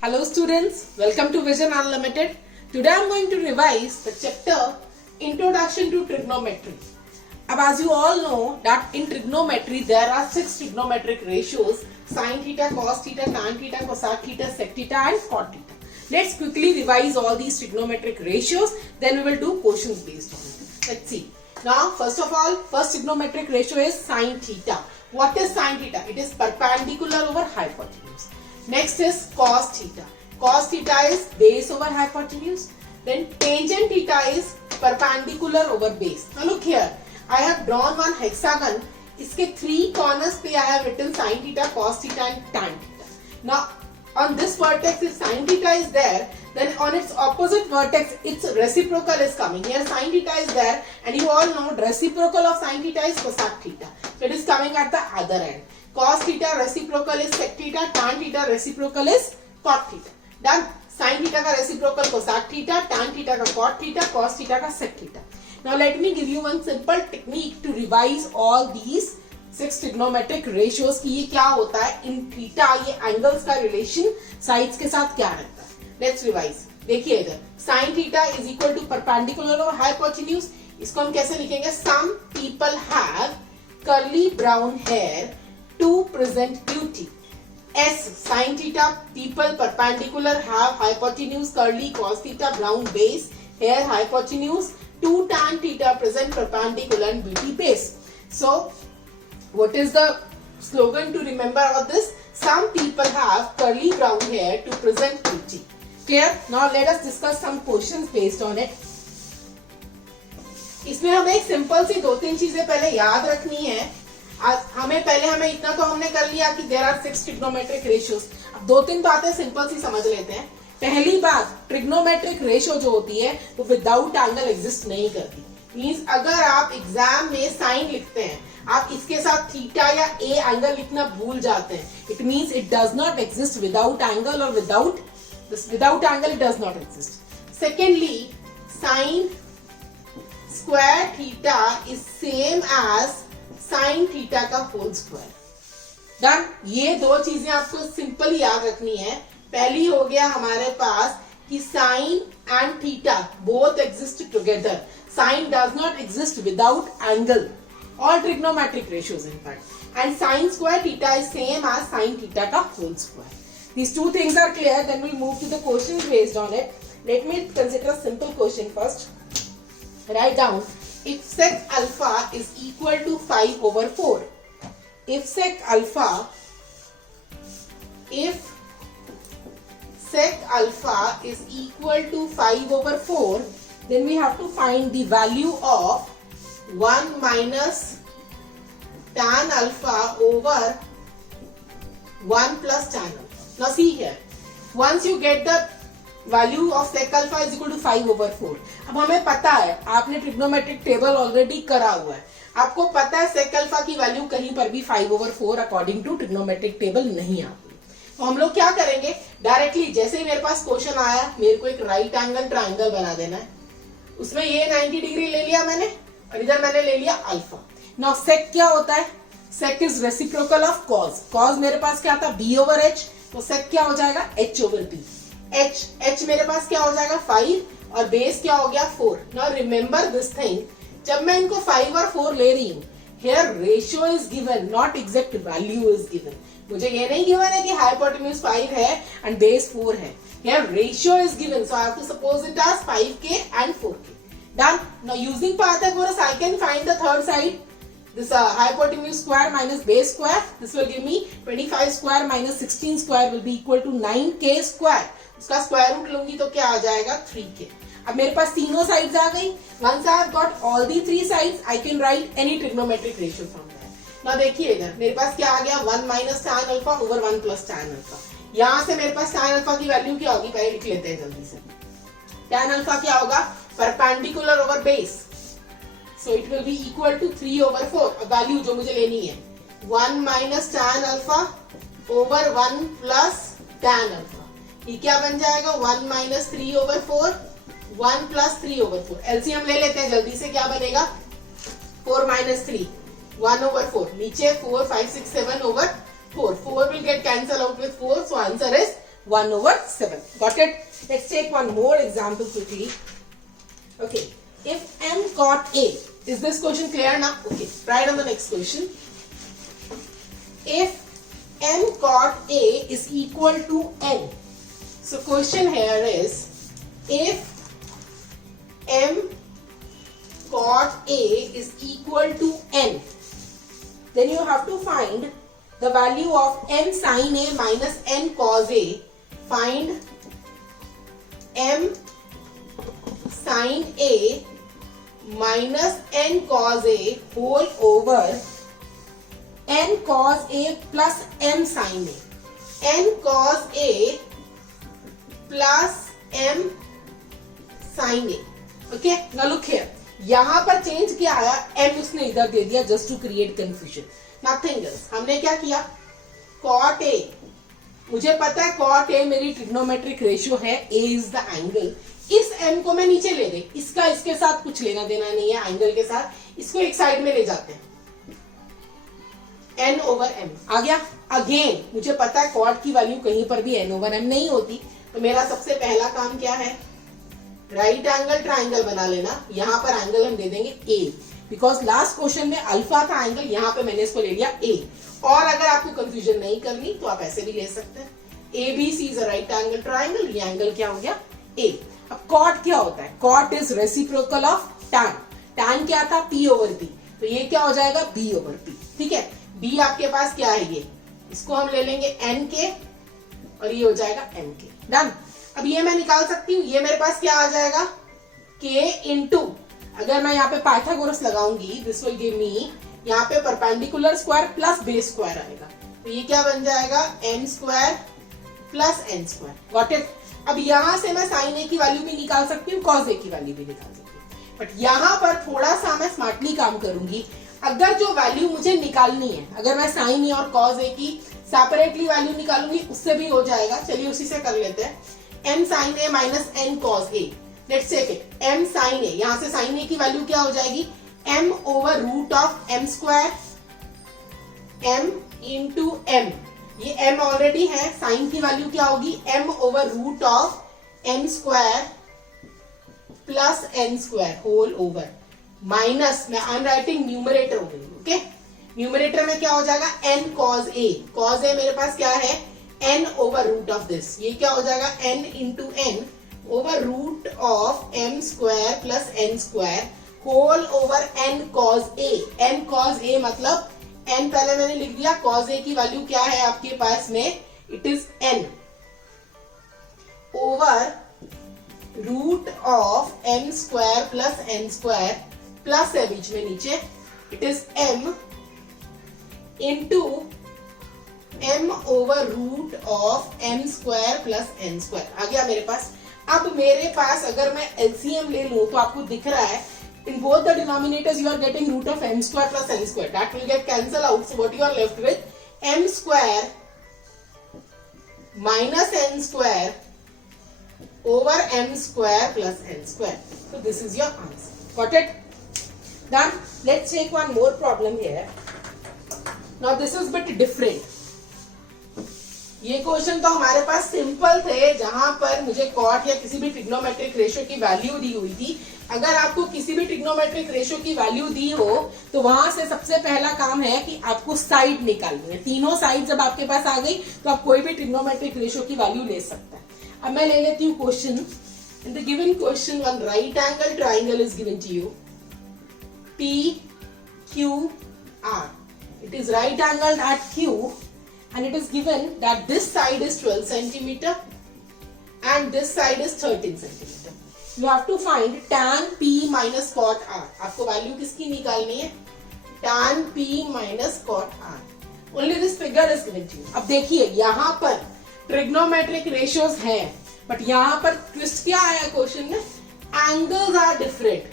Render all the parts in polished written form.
Hello students, welcome to Vision Unlimited. Today I am going to revise the chapter Introduction to Trigonometry. Now as you all know that in trigonometry there are 6 trigonometric ratios: sin theta, cos theta, tan theta, cosec theta, sec theta and cot theta. Let's quickly revise all these trigonometric ratios, then we will do questions based on it. Let's see. Now first of all, first trigonometric ratio is sin theta. What is sin theta? It is perpendicular over hypotenuse. Next is cos theta. Cos theta is base over hypotenuse. Then tangent theta is perpendicular over base. Now look here. I have drawn one hexagon. इसके 3 corners पे I have written sin theta, cos theta and tan theta. Now on this vertex if sin theta is there, then on its opposite vertex its reciprocal is coming. Here sin theta is there and you all know reciprocal of sin theta is cosec theta. So it is coming at the other end. Cos theta reciprocal is sec theta, tan theta reciprocal is cot theta. Done. Sin theta का reciprocal cosec theta, tan theta का cot theta, cos theta का sec theta. Now let me give you one simple technique to revise all these 6 trigonometric ratios कि ये क्या होता है इन theta, ये angles का रिलेशन साइड्स के साथ क्या रहता है. Let's revise. देखिए इधर sin theta is equal to perpendicular over hypotenuse. इसको हम कैसे लिखेंगे? Some people have curly brown hair to present beauty. S sin theta, people perpendicular have hypotenuse, curly, cos theta, brown base, hair hypotenuse. 2 tan theta present perpendicular and beauty base. So what is the slogan to remember about this? Some people have curly brown hair to present beauty. Clear? Now let us discuss some questions based on it. इसमें हमें एक simple सी 2-3 चीजें पहले याद रखनी है. हमें इतना तो हमने कर लिया कि देयर आर 6 ट्रिग्नोमेट्रिक रेशियोज. अब 2-3 बातें सिंपल सी समझ लेते हैं. पहली बात, ट्रिग्नोमेट्रिक रेशियो जो होती है वो विदाउट एंगल एग्जिस्ट नहीं करती. मींस अगर आप एग्जाम में साइन लिखते हैं, आप इसके साथ थीटा या ए एंगल लिखना भूल जाते हैं, it means it does not exist without angle और without angle it does not exist. Secondly, sine square theta is same as sine theta का होल स्क्वायर. डन. ये 2 चीजें आपको सिंपल याद रखनी है. पहली हो गया हमारे पास कि sine and theta both exist together. Sine does not exist without angle. All trigonometric ratios in fact. And sin square theta is same as sin theta ka whole square. These 2 things are clear. Then we'll move to the questions based on it. Let me consider a simple question first. Write down, if sec alpha is equal to 5 over 4. If sec alpha is equal to 5 over 4, then we have to find the value of 1 minus tan alpha over 1 plus tan alpha. Now see here, once you get the value of sec alpha is equal to 5 over 4. अब हमें पता है, आपने trigonometric table already करा हुआ है, आपको पता है sec alpha की वैल्यू कहीं पर भी 5 over 4 according to trigonometric table नहीं आती. तो हम लोग क्या करेंगे, डायरेक्टली जैसे ही मेरे पास क्वेश्चन आया, मेरे को एक राइट एंगल ट्राइंगल बना देना है. उसमें ये 90 डिग्री ले लिया मैंने और इधर मैंने ले लिया अल्फा. नाउ सेक क्या होता है? Sec is reciprocal of cos. Cos मेरे पास क्या था? b over h. तो सेक क्या हो जाएगा? h over b. h मेरे पास क्या हो जाएगा? 5 और बेस क्या हो गया? 4. नाउ रिमेंबर दिस थिंग, जब मैं इनको 5 और 4 ले रही हूँ, here ratio is given, not exact value is given. मुझे ये नहीं गिवन है कि हाइपोटेन्यूज 5 है एंड बेस 4 है. Here ratio is given, so I have to suppose it as 5k and 4k. Done. Now using Pythagoras, I can find the third side. This hypotenuse square minus base square. This will give me 25 square minus 16 square will be equal to 9k square. इसका square root लूंगी तो क्या आ जाएगा? 3k. अब मेरे पास तीनों sides आ गई. Once I have got all the 3 sides, I can write any trigonometric ratio from there. Now देखिए इधर मेरे पास क्या आ गया? 1 minus tan alpha over 1 plus tan alpha. यहाँ से मेरे पास tan alpha की वैल्यू क्या होगी? पहले लिख लेते हैं जल्दी से. tan alpha क्या होगा? Perpendicular over base, so it will be equal to 3 over 4. Value जो मुझे लेनी है 1 minus tan alpha over 1 plus tan alpha. ये क्या बन जाएगा? 1 minus 3 over 4, 1 plus 3 over 4. LCM ले लेते हैं जल्दी से. क्या बनेगा? 4 minus 3, 1 over 4. नीचे 4, 5, 6, 7 over 4. 4 will get cancel out with 4, so answer is 1/7. Got it? Let's take one more example quickly. Okay, if m cot a, is this question clear now? Okay, right on the next question. If m cot a is equal to n, so question here is, if m cot a is equal to n, then you have to find the value of m sin a minus n cos a. Find m sin a minus n cos a whole over n cos a plus m sin a. n cos a plus m sin a. Okay, now look here. यहां पर change क्या आया, m उसने इधर दे दिया just to create confusion, nothing else. हमने क्या किया, cot a, मुझे पता है cot a मेरी ट्रिग्नोमेट्रिक रेशियो है, a इज द एंगल. इस m को मैं नीचे ले गई, इसका इसके साथ कुछ लेना देना नहीं है एंगल के साथ, इसको एक साइड में ले जाते हैं, n over m आ गया. अगेन मुझे पता है cot की वैल्यू कहीं पर भी n over m नहीं होती, तो मेरा सबसे पहला काम क्या है, राइट एंगल ट्राइंगल बना लेना. यहां पर एंगल हम दे देंगे a, बिकॉज लास्ट क्वेश्चन में अल्फा था एंगल, यहां पे मैंने इसको ले लिया a. और अगर आपको कंफ्यूजन नहीं करनी तो आप ऐसे भी ले सकते हैं, ABC is a right angle triangle, ये एंगल क्या हो गया a. अब cot क्या होता है, cot is reciprocal of tan. tan क्या था, p over p, तो ये क्या हो जाएगा b over p. ठीक है, b आपके पास क्या है, ये इसको हम ले लेंगे n के, और ये हो जाएगा m के. डन. अब ये मैं निकाल सकती हूँ, ये मेरे पास क्या आ जाएगा, k इंटू, अगर मैं यहाँ पे पाइथागोरस लगाऊंगी, दिस विल गिव मी, यहाँ पे perpendicular square plus base square आएगा, तो ये क्या बन जाएगा, m square plus n square. Got it. अब यहां से मैं साइन a की वैल्यू भी निकाल सकती हूँ, कॉस a की वैल्यू भी निकाल सकती हूँ, बट यहाँ पर थोड़ा सा मैं स्मार्टली काम करूंगी. अगर जो वैल्यू मुझे निकालनी है, अगर मैं साइन a और कॉस a की सेपरेटली वैल्यू निकालूंगी, उससे भी हो जाएगा. चलिए उसी से कर लेते हैं. m sin a minus n cos a. Let's take it. m sin a, यहां से sin a की वैल्यू क्या हो जाएगी, m over root of m square, m into m. ये m ऑलरेडी है, sin की वैल्यू क्या होगी, m over root of m square plus n square whole over minus, मैं I am writing numerator only. Okay, numerator में क्या हो जाएगा, n cos a. cos a मेरे पास क्या है, n over root of this, ये क्या हो जाएगा, n into n over root of m square plus n square whole over n cos a. n cos a मतलब n पहले मैंने लिख दिया, cos a की वैल्यू क्या है आपके पास में, it is n over root of m square plus n square plus है बीच में नीचे, it is m into m over root of m square plus n square. आ गया मेरे पास. अब मेरे पास अगर मैं LCM ले लूं, तो आपको दिख रहा है, in both the denominators you are getting root of m square plus n square. That will get cancelled out. So what you are left with, m square minus n square over m square plus n square. So this is your answer. Got it? Done. Let's take one more problem here. Now this is bit different. ये question तो हमारे पास simple थे, जहां पर मुझे cot या किसी भी ट्रिग्नोमेट्रिक रेशियो की वैल्यू दी हुई थी. अगर आपको किसी भी ट्रिग्नोमेट्रिक रेशियो की वैल्यू दी हो, तो वहां से सबसे पहला काम है कि आपको साइड निकालनी है. तीनों साइड जब आपके पास आ गई, तो आप कोई भी ट्रिग्नोमेट्रिक रेशियो की वैल्यू ले सकते हैं. अब मैं ले लेती हूँ question. In the given question, one right angle triangle is given to you, PQR. It is right angled at Q, and it is given that this side is 12 centimeter and this side is 13 centimeter. You have to find tan P minus cot R. आपको value किसकी निकालनी है, tan P minus cot R. Only this figure is given to you. अब देखिए यहाँ पर trigonometric ratios हैं, but यहाँ पर ट्विस्ट क्या आया क्वेश्चन में, angles are different.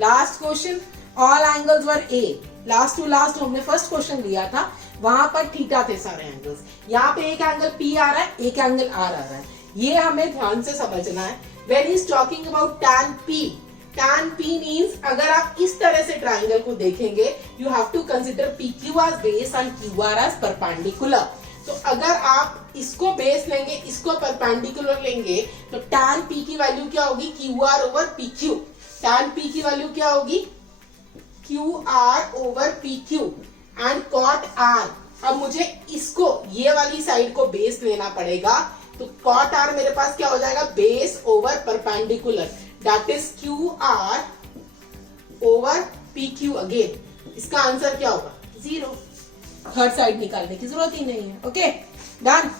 Last question all angles were A. Last to last हमने फर्स्ट क्वेश्चन लिया था, वहां पर थीटा थे सारे एंगल्स. यहाँ पे एक एंगल P आ रहा है, एक एंगल R आ रहा है. ये हमें ध्यान से समझना है. When he is talking about tan P, tan P means अगर आप इस तरह से ट्राइंगल को देखेंगे, you have to consider PQ as base and QR as perpendicular. तो अगर आप इसको बेस लेंगे, इसको परपेंडिकुलर लेंगे, तो tan p की वैल्यू क्या होगी, QR over PQ। tan p की वैल्यू क्या होगी, QR over PQ and cot R। अब मुझे इसको, ये वाली साइड को बेस लेना पड़ेगा, तो cot R मेरे पास क्या हो जाएगा, base over perpendicular, that is QR over PQ again. इसका आंसर क्या होगा, 0। थर्ड साइड निकालने की जरूरत ही नहीं है। Okay, done.